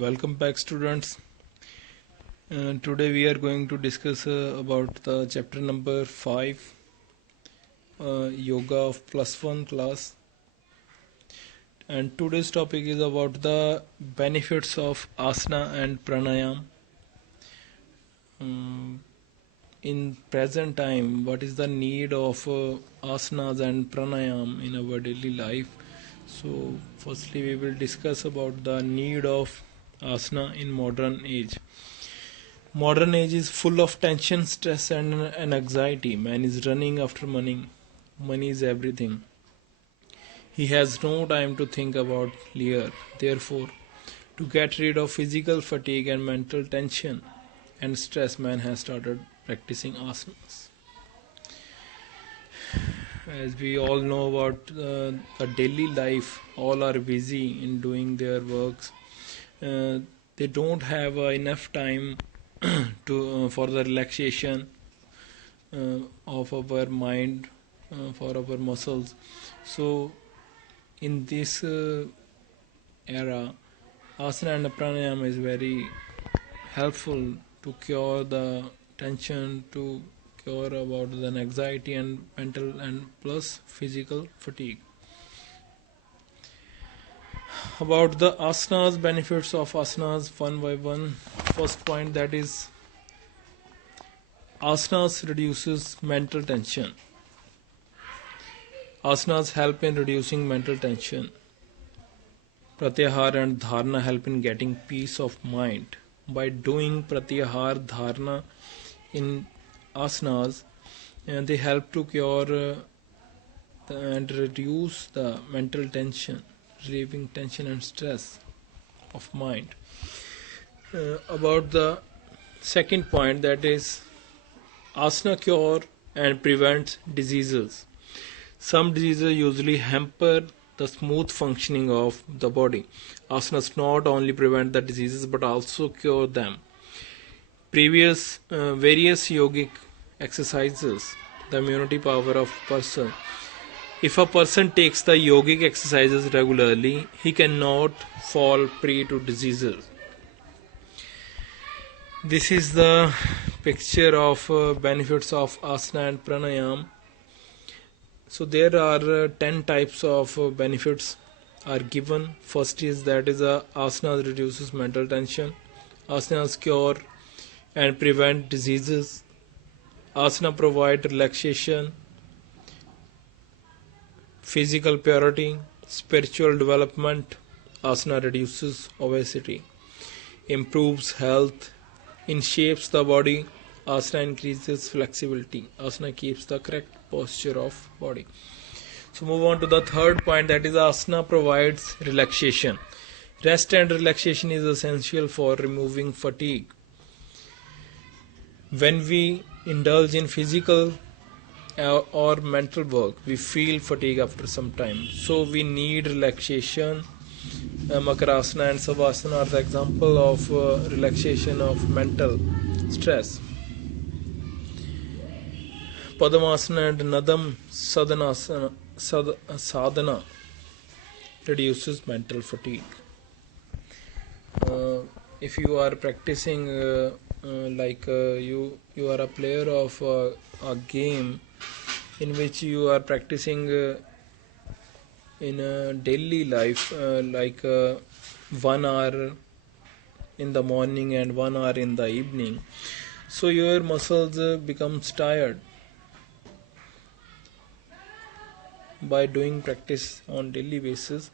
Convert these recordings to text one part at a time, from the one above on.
Welcome back, students. Today we are going to discuss about the chapter number 5, Yoga of +1 class. And today's topic is about the benefits of asana and pranayam. In present time, what is the need of asanas and pranayam in our daily life? So, firstly, we will discuss about the need of asana in modern age. Modern age is full of tension, stress, and anxiety. Man is running after money. Money is everything. He has no time to think about leisure. Therefore, to get rid of physical fatigue and mental tension and stress, man has started practicing asanas. As we all know about the daily life, all are busy in doing their works. They don't have enough time for the relaxation of our mind, for our muscles. So in this era, asana and pranayama is very helpful to cure the tension, to cure about the anxiety and mental and plus physical fatigue. About the asanas, benefits of asanas one by one. First point, that is asanas reduces mental tension. Asanas help in reducing mental tension. Pratyahar and dharana help in getting peace of mind. By doing pratyahar, dharana in asanas, and they help to cure and reduce the mental tension, relieving tension and stress of mind. About the second point, that is asana cure and prevents diseases. Some diseases usually hamper the smooth functioning of the body. Asanas not only prevent the diseases but also cure them. Various yogic exercises, the immunity power of person. If a person takes the yogic exercises regularly, he cannot fall prey to diseases. This is the picture of benefits of asana and pranayam. So there are 10 types of benefits are given. First is asana reduces mental tension. Asanas cure and prevent diseases. Asana provide relaxation, physical purity, spiritual development. Asana reduces obesity, improves health, shapes the body. Asana increases flexibility. Asana keeps the correct posture of body. So move on to the third point, that is asana provides relaxation. Rest and relaxation is essential for removing fatigue. When we indulge in physical or mental work, we feel fatigue after some time. So we need relaxation. Makarasana and Savasana are the example of relaxation of mental stress. Padmasana and Nadam sadhana reduces mental fatigue. If you are practicing you are a player of a game in which you are practicing in a daily life, 1 hour in the morning and 1 hour in the evening, so your muscles becomes tired. By doing practice on daily basis,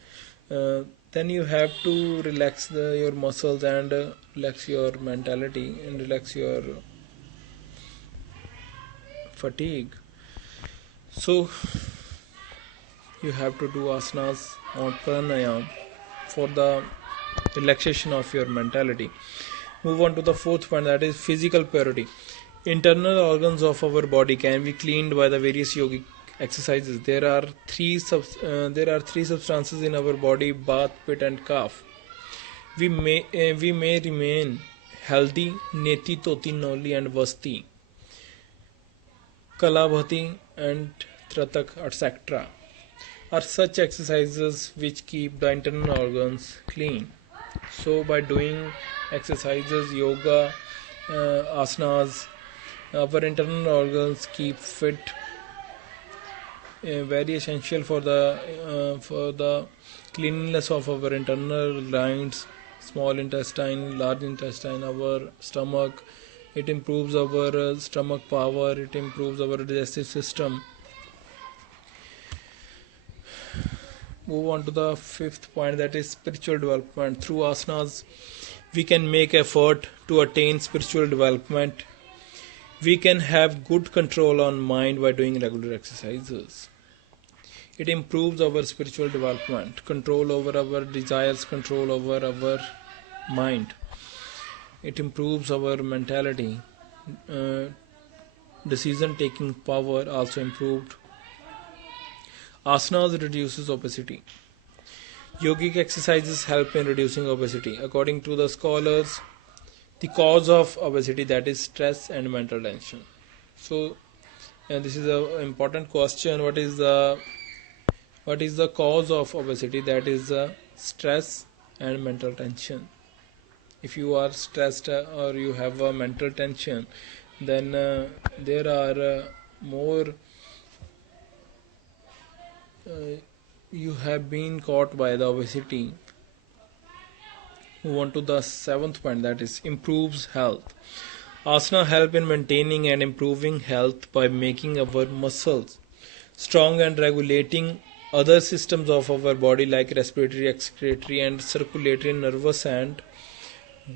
then you have to relax your muscles and relax your mentality and relax your fatigue. So you have to do asanas or pranayam for the relaxation of your mentality. Move on to the fourth point, that is physical purity. Internal organs of our body can be cleaned by the various yogic exercises. There are three substances in our body: bath, pit, and kapha. We may remain healthy. Neti, Toti, Noli, and Vasti, Kalabhati, and Tratak, etc. are such exercises which keep the internal organs clean. So by doing exercises, yoga, asanas, our internal organs keep fit. Very essential for the cleanliness of our internal glands, small intestine, large intestine, our stomach. It improves our stomach power. It improves our digestive system. Move on to the fifth point, that is spiritual development. Through asanas, we can make effort to attain spiritual development. We can have good control on mind by doing regular exercises. It improves our spiritual development, control over our desires, control over our mind. It improves our mentality. Decision taking power also improved. Asanas reduces obesity. Yogic exercises help in reducing obesity. According to the scholars, the cause of obesity, that is stress and mental tension. So, this is an important question. What is the cause of obesity? That is stress and mental tension. If you are stressed or you have a mental tension, then there are more you have been caught by the obesity. Move on to the seventh point, that is improves health. Asana help in maintaining and improving health by making our muscles strong and regulating other systems of our body like respiratory, excretory and circulatory, nervous and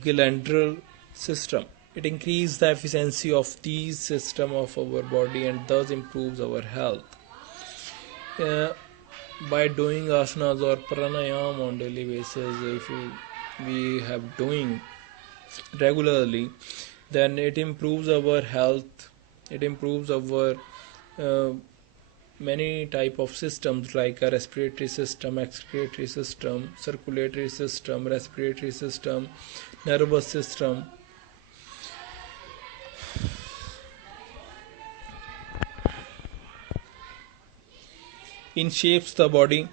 glandular system. It increases the efficiency of these systems of our body and thus improves our health. By doing asanas or pranayam on daily basis, if we have doing regularly, then it improves our health. It improves our many type of systems like a respiratory system, excretory system, circulatory system, respiratory system, nervous system. In shapes the body.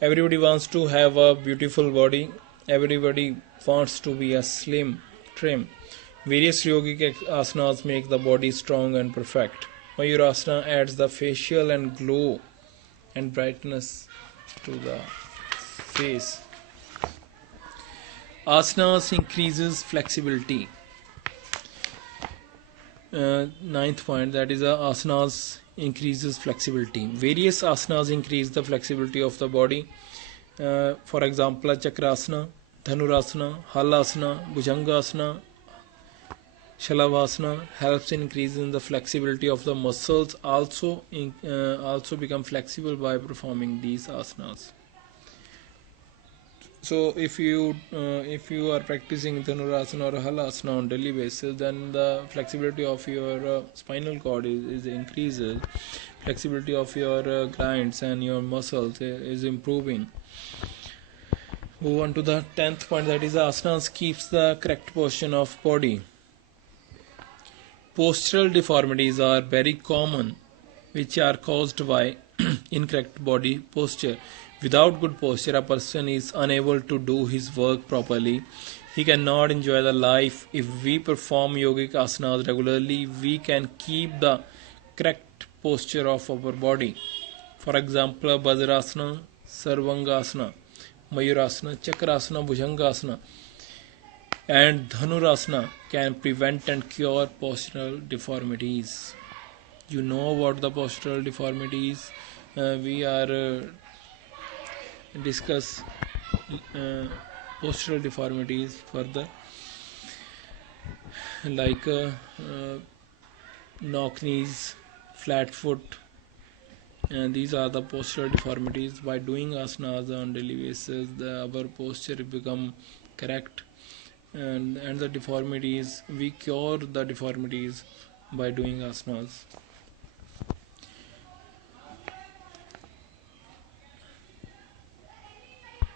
Everybody wants to have a beautiful body. Everybody wants to be a slim, trim. Various yogic asanas make the body strong and perfect. Mayurasana adds the facial and glow and brightness to the face. Asanas increases flexibility. Ninth point, that is asanas increases flexibility. Various asanas increase the flexibility of the body. For example, chakrasana, dhanurasana, halasana, bhujangasana, shalavasana helps in increasing the flexibility of the muscles. Also become flexible by performing these asanas. So if you are practicing dhanurasana or halasana on daily basis, then the flexibility of your spinal cord is increases. Flexibility of your glands and your muscles is improving. Move on to the 10th point, that is asanas keeps the correct position of body. Postural deformities are very common, which are caused by incorrect body posture. Without good posture, a person is unable to do his work properly. He cannot enjoy the life. If we perform yogic asanas regularly, we can keep the correct posture of our body. For example, Vajrasana, Sarvangasana, Mayurasana, Chakrasana, Bhujangasana and Dhanurasana can prevent and cure postural deformities. You know about the postural deformities. We are discuss postural deformities further, like knock knees, flat foot, and these are the postural deformities. By doing asanas on daily basis, our posture become correct, and the deformities, we cure the deformities by doing asanas.